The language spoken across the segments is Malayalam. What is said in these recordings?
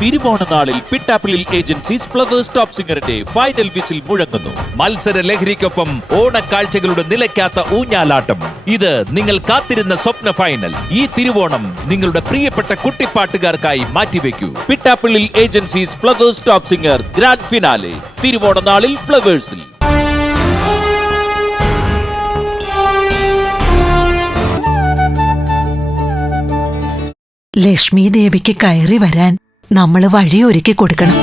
തിരുവോണനാളിൽ പിട്ടാപ്പിളിൽ ഏജൻസീസ് ഫ്ലവേഴ്സ് ടോപ്പ് സിംഗറിന്റെ ഫൈനൽ വിസിൽ മുഴങ്ങുന്നു. മത്സര ലഹരിക്കൊപ്പം ഓണക്കാഴ്ചകളുടെ നിലയ്ക്കാത്ത ഊഞ്ഞാലാട്ടം. ഇത് നിങ്ങൾ കാത്തിരുന്ന സ്വപ്ന ഫൈനൽ. ഈ തിരുവോണം നിങ്ങളുടെ പ്രിയപ്പെട്ട കുട്ടിപ്പാട്ടുകാർക്കായി മാറ്റിവെക്കൂ. പിട്ടാപ്പിളിൽ agencies Flowers Top Singer grand finale തിരുവോണനാളിൽ ഫ്ലവേഴ്സിൽ. ലക്ഷ്മി ദേവിക്ക് കയറി വരാൻ നമ്മൾ വഴിയൊരുക്കി കൊടുക്കണം.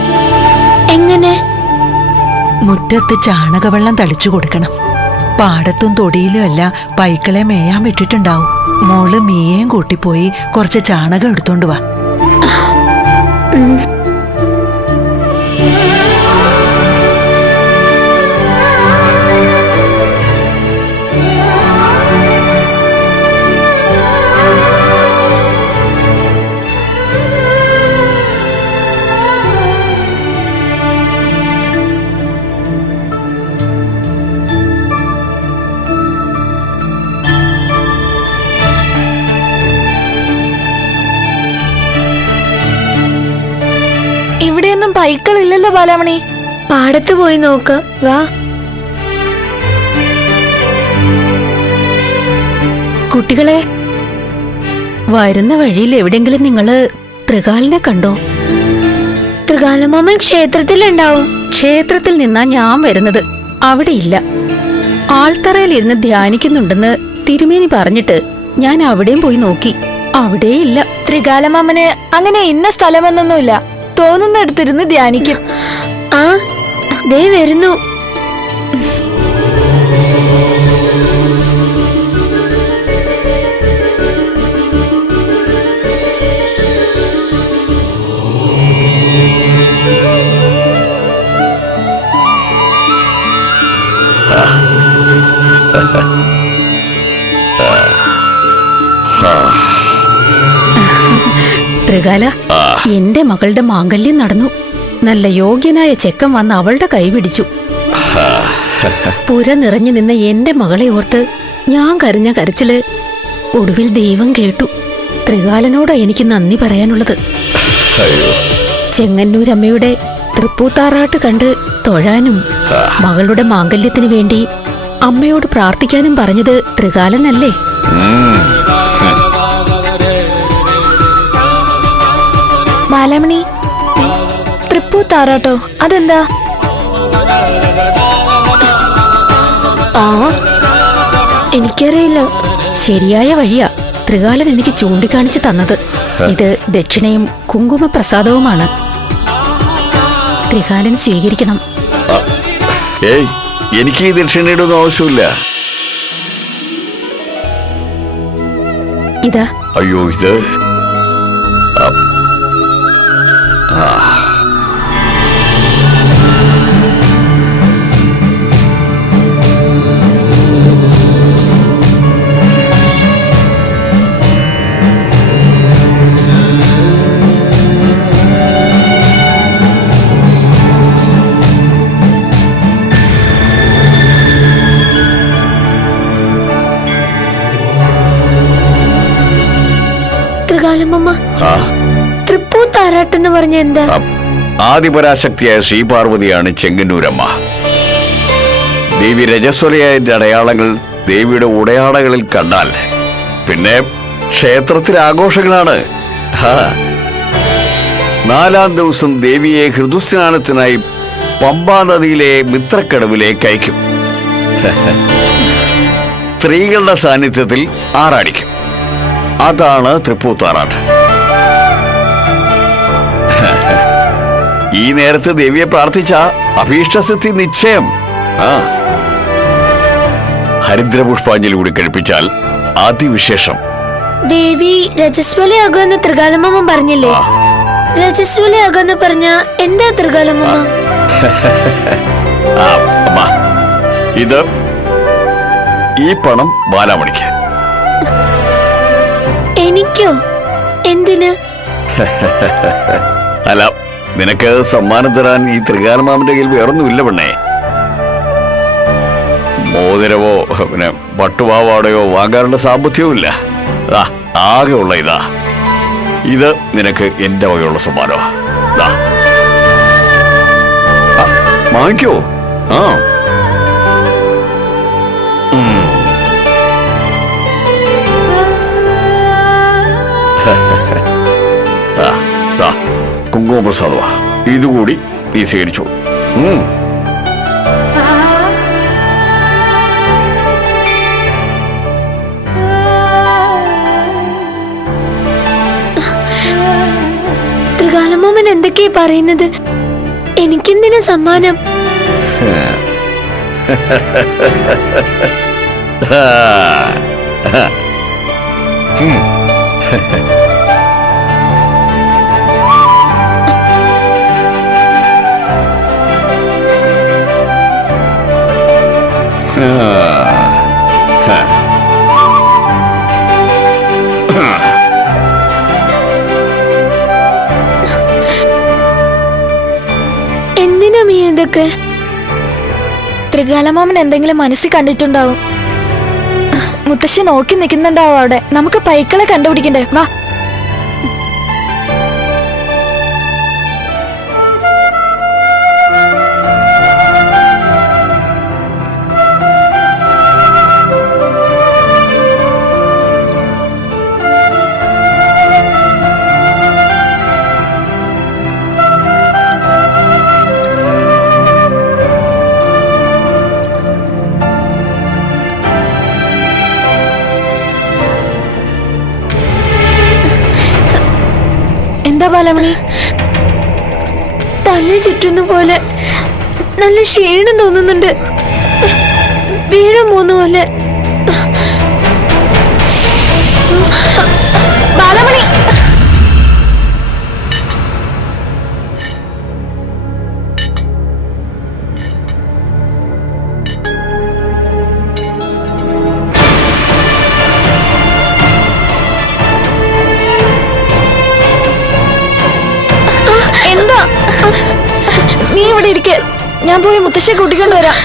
എങ്ങനെ? മുറ്റത്ത് ചാണകവെള്ളം തളിച്ചു കൊടുക്കണം. പാടത്തും തൊടിയിലും എല്ലാം പൈക്കളെ മേയാൻ വിട്ടിട്ടുണ്ടാവും. മോള് മീയേയും കൂട്ടിപ്പോയി കുറച്ച് ചാണകം എടുത്തോണ്ട് വാ. ഇവിടെയൊന്നും പൈക്കളില്ലല്ലോ ബാലാമണി. പാടത്ത് പോയി നോക്കാം, വാ. കുട്ടികളെ, വരുന്ന വഴിയിൽ എവിടെങ്കിലും നിങ്ങള് ത്രികാലിനെ കണ്ടോ? ത്രികാലമാമൻ ക്ഷേത്രത്തിലുണ്ടാവും. ക്ഷേത്രത്തിൽ നിന്നാ ഞാൻ വരുന്നത്. അവിടെ ഇല്ല. ആൾത്തറയിലിരുന്ന് ധ്യാനിക്കുന്നുണ്ടെന്ന് തിരുമേനി പറഞ്ഞിട്ട് ഞാൻ അവിടെയും പോയി നോക്കി. അവിടെയില്ല. ത്രികാലമാമന് അങ്ങനെ ഇന്ന സ്ഥലമെന്നൊന്നുമില്ല. തോന്നുന്നിടത്തിരുന്ന് ധ്യാനിക്കും. ആ, ദേ വരുന്നു. ത്രികാല, എന്റെ മകളുടെ മാംഗല്യം നടന്നു. നല്ല യോഗ്യനായ ചെക്കൻ വന്ന് അവളുടെ കൈ പിടിച്ചു. പുര നിറഞ്ഞു നിന്ന എന്റെ മകളെ ഓർത്ത് ഞാൻ കരഞ്ഞ കരച്ചില് ഒടുവിൽ ദൈവം കേട്ടു. ത്രികാലനോടാ എനിക്ക് നന്ദി പറയാനുള്ളത്. ചെങ്ങന്നൂരമ്മയുടെ തൃപ്പൂത്താറാട്ട് കണ്ട് തൊഴാനും മകളുടെ മാംഗല്യത്തിന് വേണ്ടി അമ്മയോട് പ്രാർത്ഥിക്കാനും പറഞ്ഞത് ത്രികാലനല്ലേ? ബാലാമണി, തൃപ്പൂത്താറാട്ടോ? അതെന്താ? ആ, എനിക്കറിയില്ല. ശരിയായ വഴിയാ ത്രികാലൻ എനിക്ക് ചൂണ്ടിക്കാണിച്ചു തന്നത്. ഇത് ദക്ഷിണയും കുങ്കുമപ്രസാദവുമാണ്. ത്രികാലൻ സ്വീകരിക്കണം. ഏയ്, എനിക്ക് ഈ ദക്ഷിണയുടെ ഒന്നും ആവശ്യമില്ല. ഇതാ. അയ്യോ, ഇത് ത്രികാലമ്മ, തൃപ്പൂത്താറാട്ടെന്ന് പറഞ്ഞ എന്താ? ആദിപരാശക്തിയായ ശ്രീപാർവതിയാണ് ചെങ്ങന്നൂരമ്മ. ദേവി രജസ്വലയായതിന്റെ അടയാളങ്ങൾ ദേവിയുടെ ഉടയാടകളിൽ കണ്ടാൽ പിന്നെ ക്ഷേത്രത്തിലെ ആഘോഷങ്ങളാണ്. 4-ാം ദിവസം ദേവിയെ ഋതുസ്നാനത്തിനായി പമ്പാ നദിയിലെ മിത്രക്കടവിലേക്ക് അയക്കും. സ്ത്രീകളുടെ സാന്നിധ്യത്തിൽ ആറാടിക്കും. അതാണ് തൃപ്പൂത്താറാട്ട്. ഈ നേരത്ത് ദേവിയെ പ്രാർത്ഥിച്ച അഭീഷ്ടസിദ്ധി നിശ്ചയം. ഹരിദ്രപുഷ്പാഞ്ജലി കൂടി കഴിപ്പിച്ചാൽ അതിവിശേഷം. ദേവി രജസ്വലയാകുമെന്ന് ത്രികാലമ്മ പറഞ്ഞില്ലേ? രജസ്വലയാകുമെന്ന് പറഞ്ഞ എന്താ ത്രികാലമ്മ? ഇത് ഈ പണം ബാലാമണിക്ക്. എനിക്കോ? എന്തിന്? അല്ല, നിനക്ക് സമ്മാനം തരാൻ ഈ ത്രികാലമാമന്റെ കയ്യിൽ വേറൊന്നുമില്ല പെണ്ണേ. മോതിരവോ പിന്നെ പട്ടുപാവാടയോ വാങ്ങാനുള്ള സാമ്പത്തികവും ഇല്ല. ആകെ ഉള്ള ഇതാ. ഇത് നിനക്ക് എന്റെ വകയുള്ള സമ്മാനോ. ദാ. വാങ്ങിക്കോ. ആ കുങ്കുമപ്രസാദവാ, ഇതുകൂടി നീ സ്വീകരിച്ചു. ത്രികാലമാമൻ എന്തൊക്കെയാ പറയുന്നത്? എനിക്കെന്തിനാ സമ്മാനം? എന്തിനാ മീ ഇതൊക്കെ? ത്രികാലമാമൻ എന്തെങ്കിലും മനസ്സിൽ കണ്ടിട്ടുണ്ടാവും. മുത്തശ്ശി നോക്കി നിൽക്കുന്നുണ്ടാവും അവിടെ. നമുക്ക് പൈക്കളെ കണ്ടുപിടിക്കണ്ടേ? വാ. എന്താ ബാലമണി? തല ചുറ്റുന്ന പോലെ നല്ല ക്ഷീണം തോന്നുന്നുണ്ട്. വീഴം മൂന്ന് പോലെ. ബാലമണി, എന്താ? നീ ഇവിടെ ഇരിക്ക, ഞാൻ പോയി മുത്തശ്ശിയെ കൂട്ടിക്കൊണ്ട് വരാം.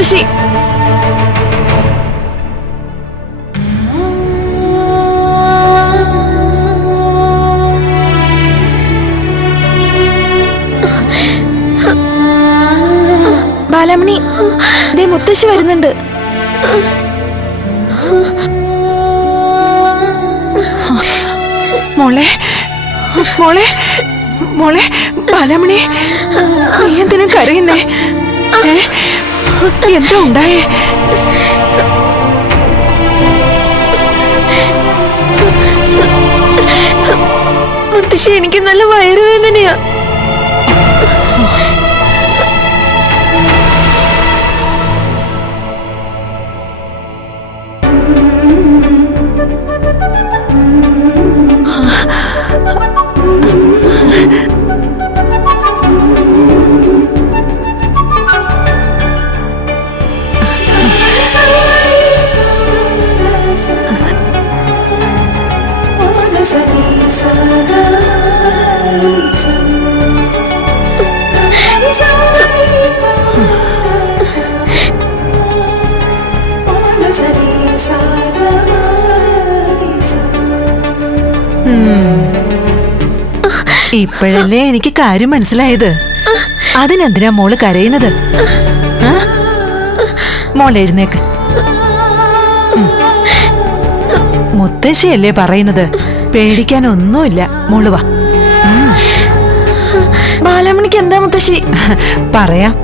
മുത്തശ്ശി. ബാലാമണി, ദേ മുത്തശ്ശി വരുന്നുണ്ട്. മോളെ മോളെ മോളെ ബാലാമണി, നീ എന്തിനും കരയുന്നേ? എന്താ ഉണ്ടായേ? മുത്തശ്ശി, എനിക്ക് നല്ല വയറുവേദനയാ. ഇപ്പോഴല്ലേ എനിക്ക് കാര്യം മനസ്സിലായത്. അതിനെന്തിനാ മോള് കരയുന്നത്? മോൾ എഴുന്നേക്ക്. മുത്തശ്ശിയല്ലേ പറയുന്നത്, പേടിക്കാനൊന്നുമില്ല. മോള് വാ. ബാലാമണിക്ക് എന്താ മുത്തശ്ശി? പറയാം.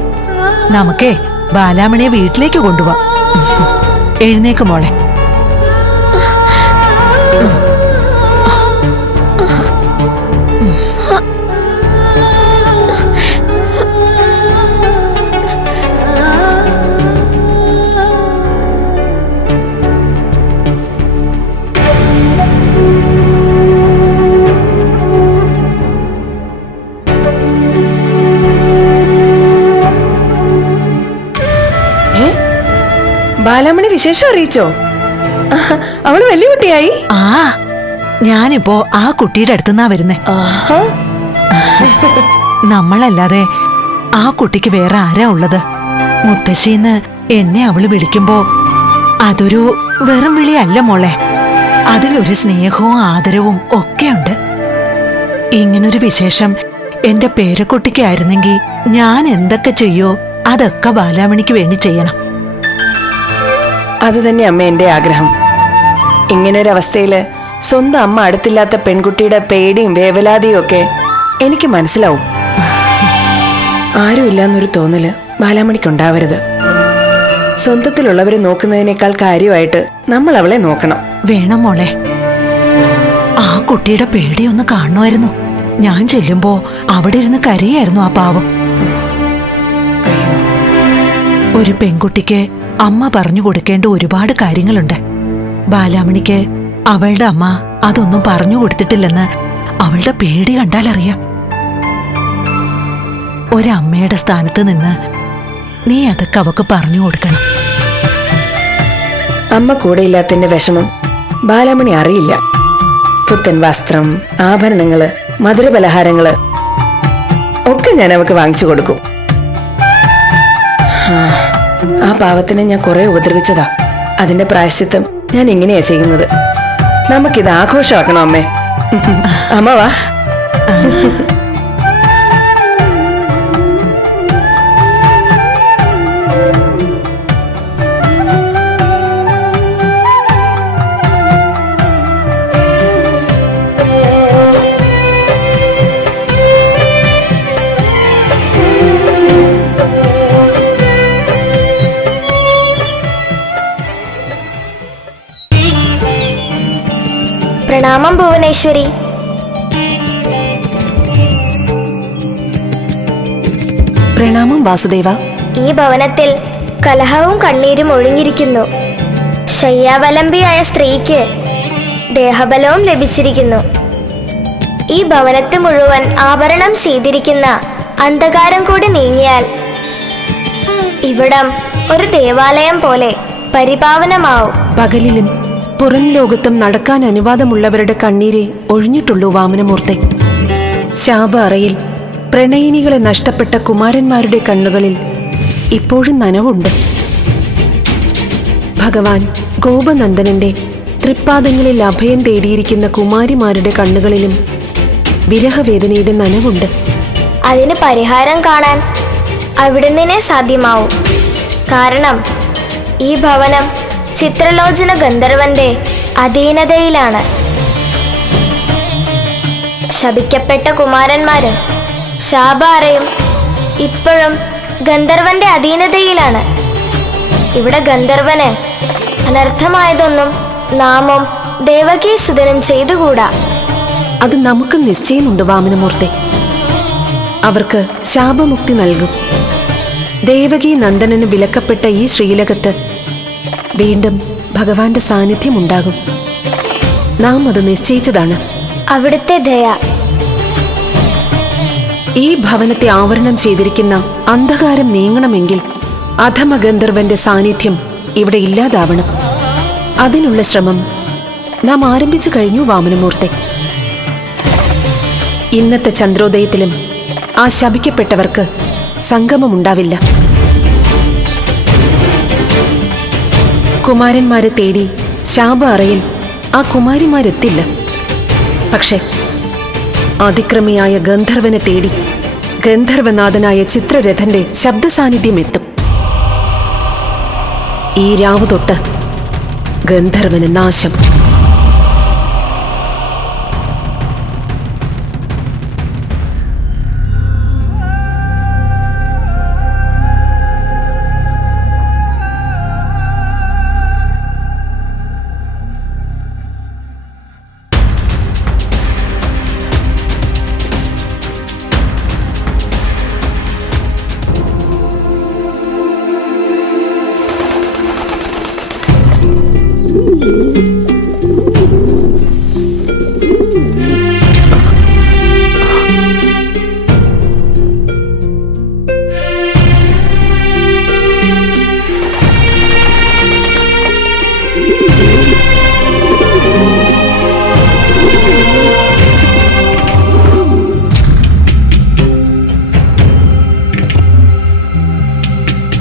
നമുക്കേ ബാലാമണിയെ വീട്ടിലേക്ക് കൊണ്ടുപോവാം. എഴുന്നേക്ക് മോളെ. ബാലാമണി വിശേഷം അറിയിച്ചോ? അവള് വലിയ കുട്ടിയായി. ആ, ഞാനിപ്പോ ആ കുട്ടിയുടെ അടുത്തുനിന്നാ വരുന്നേ. നമ്മളല്ലാതെ ആ കുട്ടിക്ക് വേറെ ആരാ ഉള്ളത്? മുത്തശ്ശിന്ന് എന്നെ അവള് വിളിക്കുമ്പോ അതൊരു വെറും വിളിയല്ല മോളെ. അതിലൊരു സ്നേഹവും ആദരവും ഒക്കെയുണ്ട്. ഇങ്ങനൊരു വിശേഷം എന്റെ പേരക്കുട്ടിക്കായിരുന്നെങ്കിൽ ഞാൻ എന്തൊക്കെ ചെയ്യോ അതൊക്കെ ബാലാമണിക്ക് വേണ്ടി ചെയ്യണം. അത് തന്നെ അമ്മ എന്റെ ആഗ്രഹം. ഇങ്ങനൊരവസ്ഥയില് സ്വന്തം അമ്മ അടുത്തില്ലാത്ത പെൺകുട്ടിയുടെ പേടിയും വേവലാതിയും ഒക്കെ എനിക്ക് മനസ്സിലാവും. ആരുമില്ലാന്നൊരു തോന്നല് ബാലാമണിക്കുണ്ടാവരുത്. സ്വന്തത്തിലുള്ളവരെ നോക്കുന്നതിനേക്കാൾ കാര്യമായിട്ട് നമ്മൾ അവളെ നോക്കണം. വേണം മോളെ. ആ കുട്ടിയുടെ പേടിയൊന്ന് കാണുമായിരുന്നു. ഞാൻ ചെല്ലുമ്പോ അവിടെ ഇരുന്ന് കരയായിരുന്നു ആ പാവം. ഒരു പെൺകുട്ടിക്ക് അമ്മ പറഞ്ഞു കൊടുക്കേണ്ട ഒരുപാട് കാര്യങ്ങളുണ്ട്. ബാലാമണിക്ക് അവളുടെ അമ്മ അതൊന്നും പറഞ്ഞു കൊടുത്തിട്ടില്ലെന്ന് അവളുടെ പേടി കണ്ടാലറിയാം. ഒരമ്മയുടെ സ്ഥാനത്ത് നിന്ന് നീ അതൊക്കെ അവക്ക് പറഞ്ഞു കൊടുക്കണം. അമ്മ കൂടെ ഇല്ലാത്തതിന്റെ വിഷമം ബാലാമണി അറിയില്ല. പുത്തൻ വസ്ത്രം, ആഭരണങ്ങള്, മധുരപലഹാരങ്ങള് ഒക്കെ ഞാൻ അവക്ക് വാങ്ങിച്ചു കൊടുക്കും. ആ പാവത്തിനെ ഞാൻ കുറെ ഉപദ്രവിച്ചതാ. അതിന്റെ പ്രായശ്ചിത്തം ഞാൻ ഇങ്ങനെയാ ചെയ്യുന്നത്. നമുക്കിത് ആഘോഷമാക്കണം അമ്മേ. അമ്മ വാ. പ്രണാമം ഭുവനേശ്വരി. പ്രണാമം വാസുദേവ. ഈ ഭവനത്തിൽ കലഹവും കണ്ണീരും ഒഴിഞ്ഞിരിക്കുന്നു. ശയ്യാവലംബിയായ സ്ത്രീക്ക് ദേഹബലവും ലഭിച്ചിരിക്കുന്നു. ഈ ഭവനത്തെ മുഴുവൻ ആഭരണം ചെയ്തിരിക്കുന്ന അന്ധകാരം കൂടി നീങ്ങിയാൽ ഇവിടം ഒരു ദേവാലയം പോലെ പരിപാവനമാവും. പകലിലും പുറം ലോകത്തും നടക്കാൻ അനുവാദമുള്ളവരുടെ കണ്ണീരെ ഒഴിഞ്ഞിട്ടുള്ളൂ വാമനമൂർത്തി. ശാപ അറയിൽ പ്രണയിനികളെ നഷ്ടപ്പെട്ട കുമാരന്മാരുടെ കണ്ണുകളിൽ ഇപ്പോഴും നനവുണ്ട്. ഭഗവാൻ ഗോപനന്ദനന്റെ തൃപ്പാദങ്ങളിൽ അഭയം തേടിയിരിക്കുന്ന കുമാരിമാരുടെ കണ്ണുകളിലും വിരഹവേദനയുടെ നനവുണ്ട്. അതിന് പരിഹാരം കാണാൻ അവിടുന്ന് സാധ്യമാവും. കാരണം ഈ ഭവനം ചിത്രലോചന ഗന്ധർവന്റെ അധീനതയിലാണ്. ശപിക്കപ്പെട്ട കുമാരന്മാരും ശാപാറയും ഇപ്പോഴും ഗന്ധർവന്റെ അധീനതയിലാണ്. ഇവിടെ ഗന്ധർവന് അനർത്ഥമായതൊന്നും നാമും ദേവകീസുതനും ചെയ്തുകൂടാ. അത് നമുക്ക് നിശ്ചയമുണ്ട് വാമനമൂർത്തി. അവർക്ക് ശാപമുക്തി നൽകും. ദേവകീ നന്ദനന് വിലക്കപ്പെട്ട ഈ ശ്രീലകത്ത് വീണ്ടും ഭഗവാന്റെ സാന്നിധ്യമുണ്ടാകും. നാം അത് നിശ്ചയിച്ചതാണ്. അവിടുത്തെ ദയ. ഈ ഭവനത്തെ ആവരണം ചെയ്തിരിക്കുന്ന അന്ധകാരം നീങ്ങണമെങ്കിൽ അധമ ഗന്ധർവന്റെ സാന്നിധ്യം ഇവിടെ ഇല്ലാതാവണം. അതിനുള്ള ശ്രമം നാം ആരംഭിച്ചു കഴിഞ്ഞു വാമനമൂർത്തി. ഇന്നത്തെ ചന്ദ്രോദയത്തിലും ആ ശപിക്കപ്പെട്ടവർക്ക് സംഗമമുണ്ടാവില്ല. കുമാരന്മാരെ തേടി ശാപ അറയിൽ ആ കുമാരിമാരെത്തില്ല. പക്ഷെ അതിക്രമിയായ ഗന്ധർവനെ തേടി ഗന്ധർവനാഥനായ ചിത്രരഥന്റെ ശബ്ദസാന്നിധ്യം എത്തും. ഈ രാവ് തൊട്ട് ഗന്ധർവന് നാശം.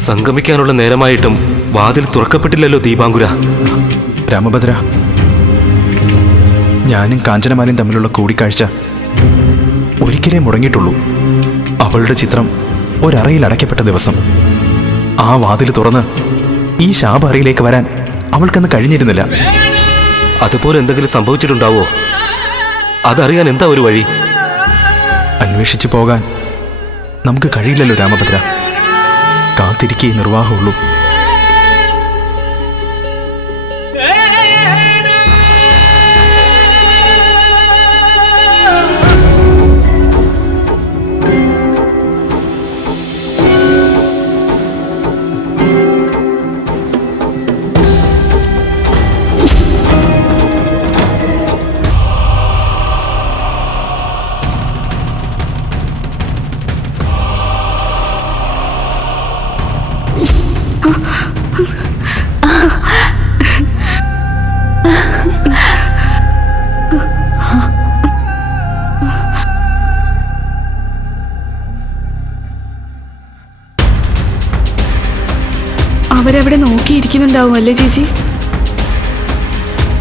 സംഗമിക്കാനുള്ള നേരമായിട്ടും വാതിൽ തുറക്കപ്പെട്ടില്ലല്ലോ ദീപാങ്കുര. രാമഭദ്ര, ഞാനും കാഞ്ചനമാലയും തമ്മിലുള്ള കൂടിക്കാഴ്ച ഒരിക്കലേ മുടങ്ങിയിട്ടുള്ളൂ. അവളുടെ ചിത്രം ഒരറയിൽ അടയ്ക്കപ്പെട്ട ദിവസം ആ വാതിൽ തുറന്ന് ഈ ശാപ അറയിലേക്ക് വരാൻ അവൾക്കന്ന് കഴിഞ്ഞിരുന്നില്ല. അതുപോലെ എന്തെങ്കിലും സംഭവിച്ചിട്ടുണ്ടാവോ? അതറിയാൻ എന്താ ഒരു വഴി? അന്വേഷിച്ചു പോകാൻ നമുക്ക് കഴിയില്ലല്ലോ രാമഭദ്ര. കാത്തിരിക്കേ നിർവാഹമുള്ളൂ. അവരവിടെ നോക്കിയിരിക്കുന്നുണ്ടാവും അല്ലേ ചേച്ചി?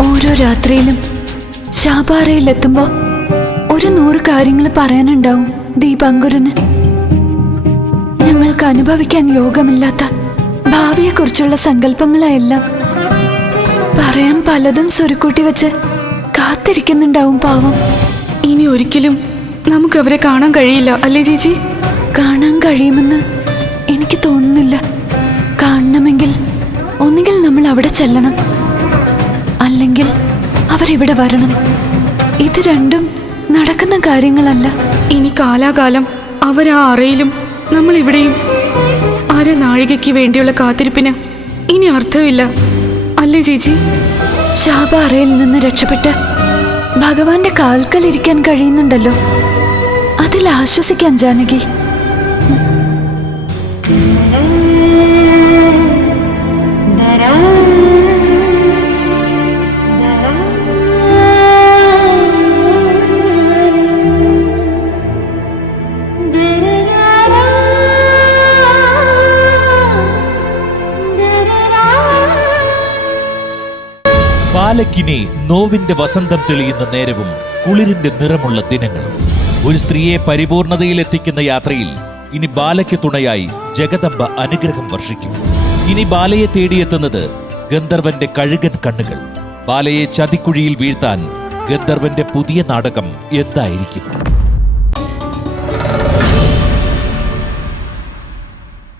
ഓരോ രാത്രിയിലും ശാപാറയിലെത്തുമ്പോ 100 കാര്യങ്ങൾ പറയാനുണ്ടാവും ദീപാങ്കുരന്. ഞങ്ങൾക്ക് അനുഭവിക്കാൻ യോഗമില്ലാത്ത ഭാവിയെക്കുറിച്ചുള്ള സങ്കല്പങ്ങളെല്ലാം പറയാൻ പലതും സ്വരുക്കൂട്ടി വെച്ച് കാത്തിരിക്കുന്നുണ്ടാവും പാവം. ഇനി ഒരിക്കലും നമുക്ക് അവരെ കാണാൻ കഴിയില്ല അല്ലേ ചേച്ചി? കാണാൻ കഴിയുമെന്ന് എനിക്ക് തോന്നുന്നില്ല. കാണണമെങ്കിൽ ഒന്നുകിൽ നമ്മൾ അവിടെ ചെല്ലണം, അല്ലെങ്കിൽ അവരിവിടെ വരണം. ഇത് രണ്ടും നടക്കുന്ന കാര്യങ്ങളല്ല. ഇനി കാലാകാലം അവരാ അറയിലും നമ്മൾ ഇവിടെയും നാഴികയ്ക്ക് വേണ്ടിയുള്ള കാത്തിരിപ്പിന് ഇനി അർത്ഥമില്ല അല്ലേ ചേച്ചി? ശാപ അറയിൽ നിന്ന് രക്ഷപ്പെട്ട് ഭഗവാന്റെ കാൽക്കലിരിക്കാൻ കഴിയുന്നുണ്ടല്ലോ, അതിൽ ആശ്വസിക്കാൻ ജാനകി. ബാലയ്ക്കിനി നോവിന്റെ വസന്തം തെളിയുന്ന നേരവും കുളിരിന്റെ നിറമുള്ള ദിനങ്ങളും. ഒരു സ്ത്രീയെ പരിപൂർണതയിലെത്തിക്കുന്ന യാത്രയിൽ ഇനി ബാലയ്ക്ക് തുണയായി ജഗദംബ അനുഗ്രഹം വർഷിക്കും. ഇനി ബാലയെ തേടിയെത്തുന്നത് ഗന്ധർവന്റെ കഴുകൻ കണ്ണുകൾ. ബാലയെ ചതിക്കുഴിയിൽ വീഴ്ത്താൻ ഗന്ധർവന്റെ പുതിയ നാടകം എന്തായിരിക്കും?